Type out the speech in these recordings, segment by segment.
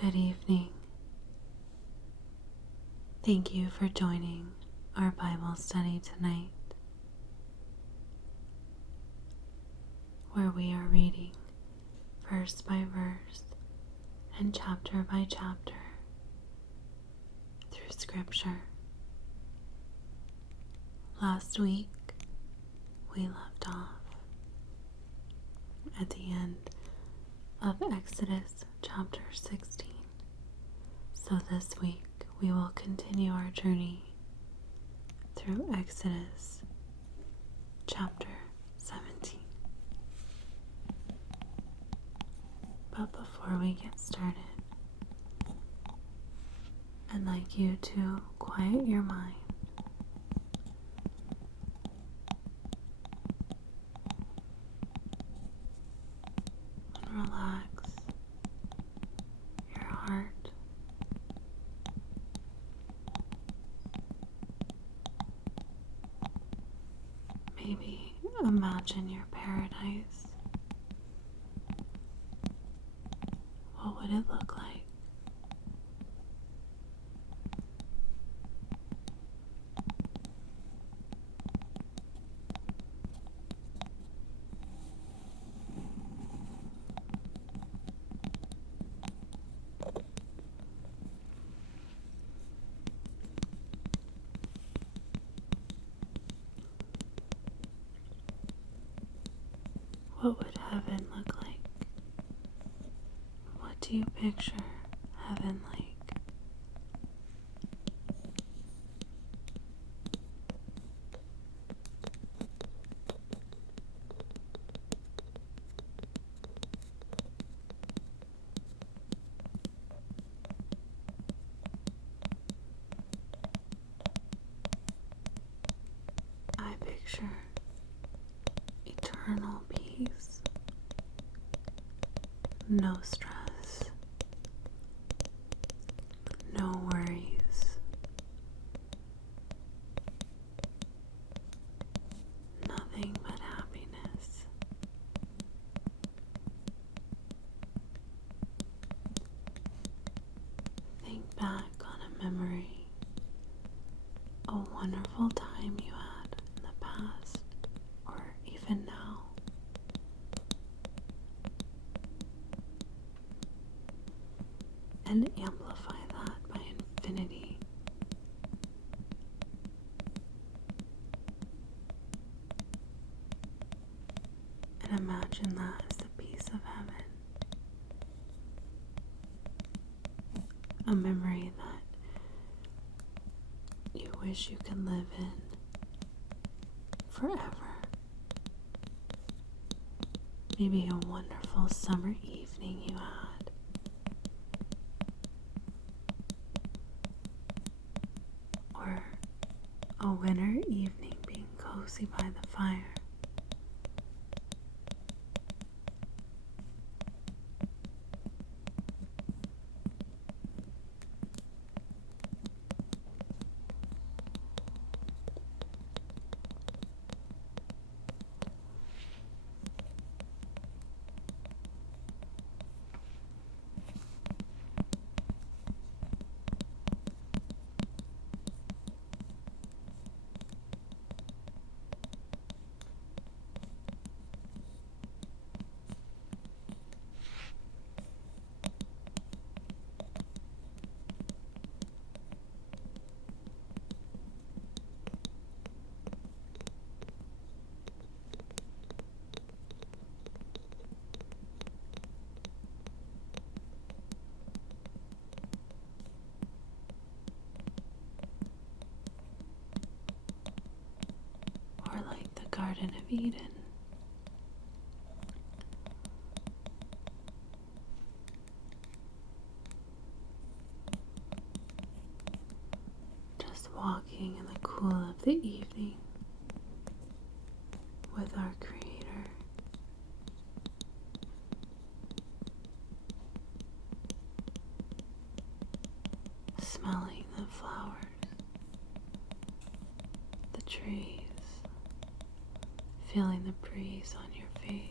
Good evening. Thank you for joining our Bible study tonight, where we are reading verse by verse and chapter by chapter through Scripture. Last week, we left off at the end of Exodus chapter 16. So this week, we will continue our journey through Exodus chapter 17. But before we get started, I'd like you to quiet your mind and relax your heart. Maybe imagine your paradise. What would it look like? What would heaven look like? What do you picture heaven like? I picture eternal peace, no stress, no worries, nothing but happiness. Think back on a memory, a wonderful time you had in the past or even now. And amplify that by infinity. And imagine that as the peace of heaven. A memory that you wish you could live in forever. Maybe a wonderful summer evening you had. Or a winter evening being cozy by the fire. Or like the Garden of Eden. Just walking in the cool of the evening with our Creator. Smelling the flowers, the trees, feeling the breeze on your face.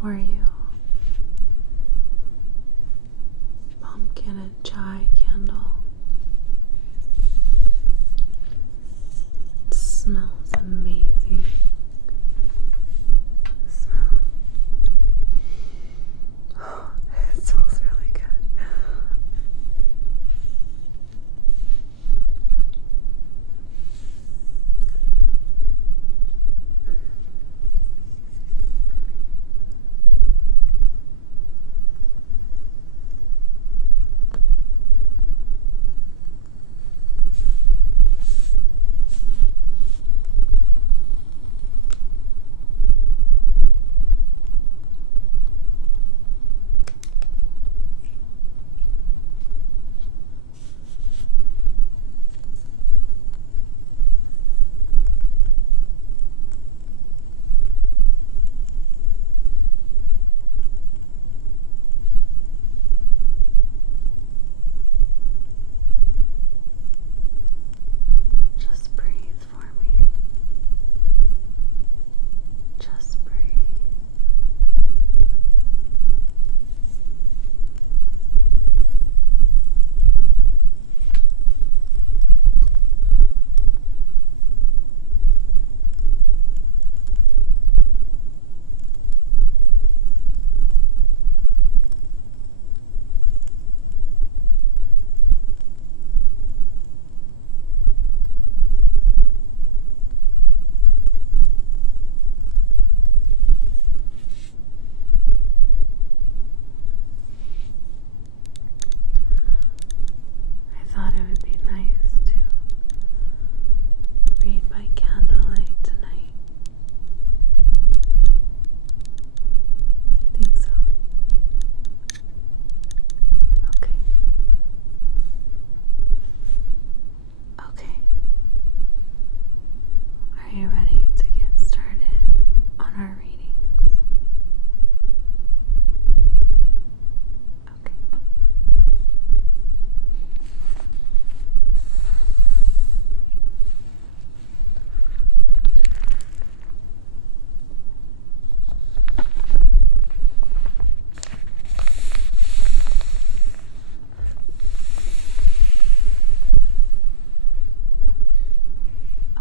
for you. Pumpkin and chai candle. It smells amazing. Smell. Oh, it smells really good. Just breathe for me. Just breathe. I thought it would be nice to read by candlelight tonight. You think so? Okay. Okay. Are you ready to get started on our readings? Okay.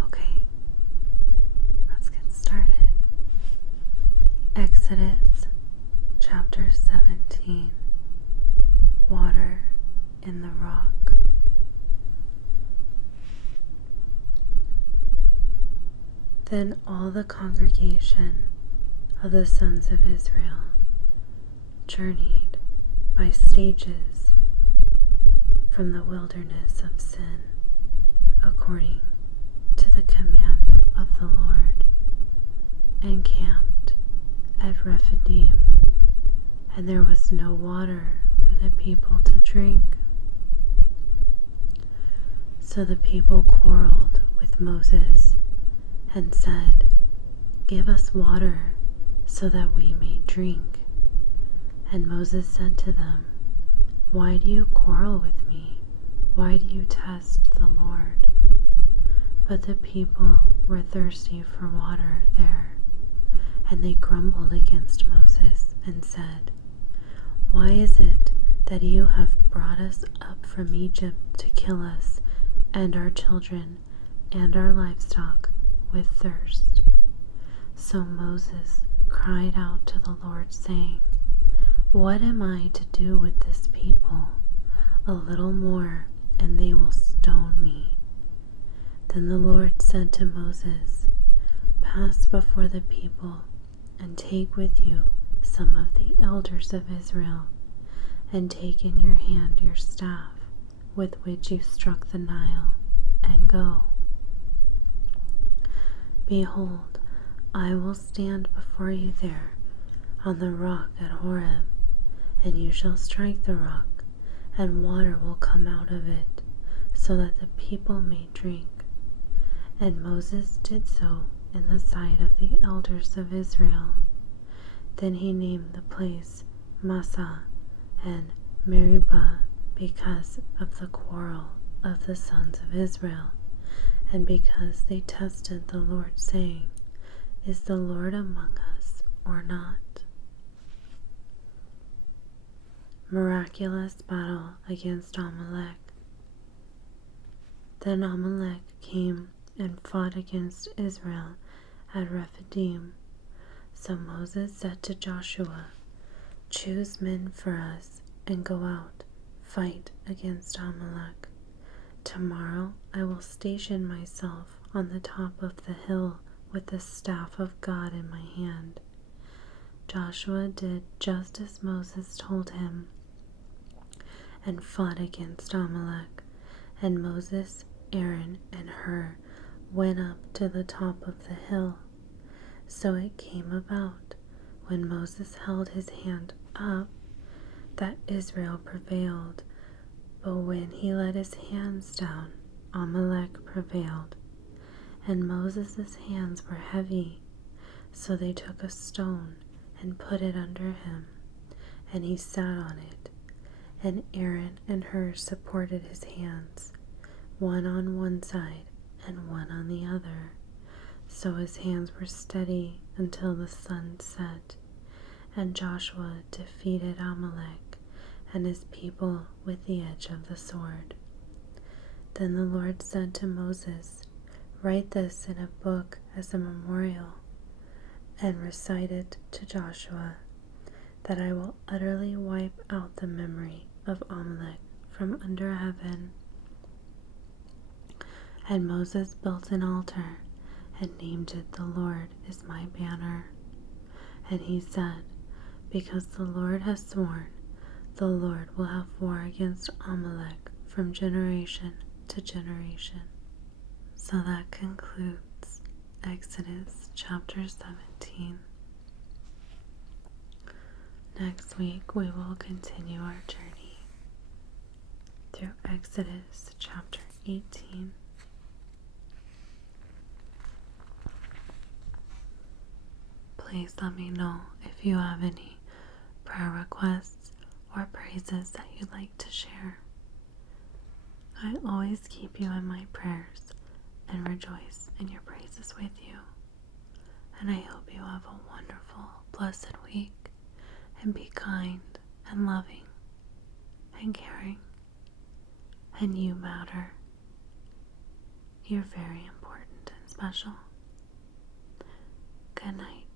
Okay, let's get started. Exodus chapter 17. Water in the rock. Then all the congregation of the sons of Israel journeyed by stages from the wilderness of Sin, according to the command of the Lord, and camped at Rephidim, and there was no water for the people to drink. So the people quarreled with Moses and said, "Give us water so that we may drink." And Moses said to them, "Why do you quarrel with me? Why do you test the Lord?" But the people were thirsty for water there, and they grumbled against Moses and said, "Why is it that you have brought us up from Egypt to kill us and our children and our livestock with thirst?" So Moses cried out to the Lord, saying, "What am I to do with this people? A little more, and they will stone me." Then the Lord said to Moses, "Pass before the people, and take with you some of the elders of Israel, and take in your hand your staff with which you struck the Nile, and go. Behold, I will stand before you there on the rock at Horeb, and you shall strike the rock, and water will come out of it, so that the people may drink." And Moses did so in the sight of the elders of Israel. Then he named the place Massah and Meribah because of the quarrel of the sons of Israel, and because they tested the Lord, saying, "Is the Lord among us or not?" miraculous battle against Amalek. Then Amalek came and fought against Israel at Rephidim. So Moses said to Joshua, "Choose men for us and go out, fight against Amalek. Tomorrow I will station myself on the top of the hill with the staff of God in my hand." Joshua did just as Moses told him and fought against Amalek. And Moses, Aaron, and Hur went up to the top of the hill. So it came about, when Moses held his hand up, that Israel prevailed. But when he let his hands down, Amalek prevailed. And Moses' hands were heavy. So they took a stone and put it under him, and he sat on it. And Aaron and Hur supported his hands, one on one side and one on the other. So his hands were steady until the sun set. And Joshua defeated Amalek and his people with the edge of the sword. Then the Lord said to Moses, "Write this in a book as a memorial, and recite it to Joshua, that I will utterly wipe out the memory of Amalek from under heaven." And Moses built an altar and named it, "The Lord is my banner." And he said, "Because the Lord has sworn, the Lord will have war against Amalek from generation to generation." So that concludes Exodus chapter 17. Next week we will continue our journey through Exodus chapter 18. Please let me know if you have any prayer requests or praises that you'd like to share. I always keep you in my prayers and rejoice in your praises with you. And I hope you have a wonderful, blessed week, and be kind and loving and caring. And you matter. You're very important and special. Good night.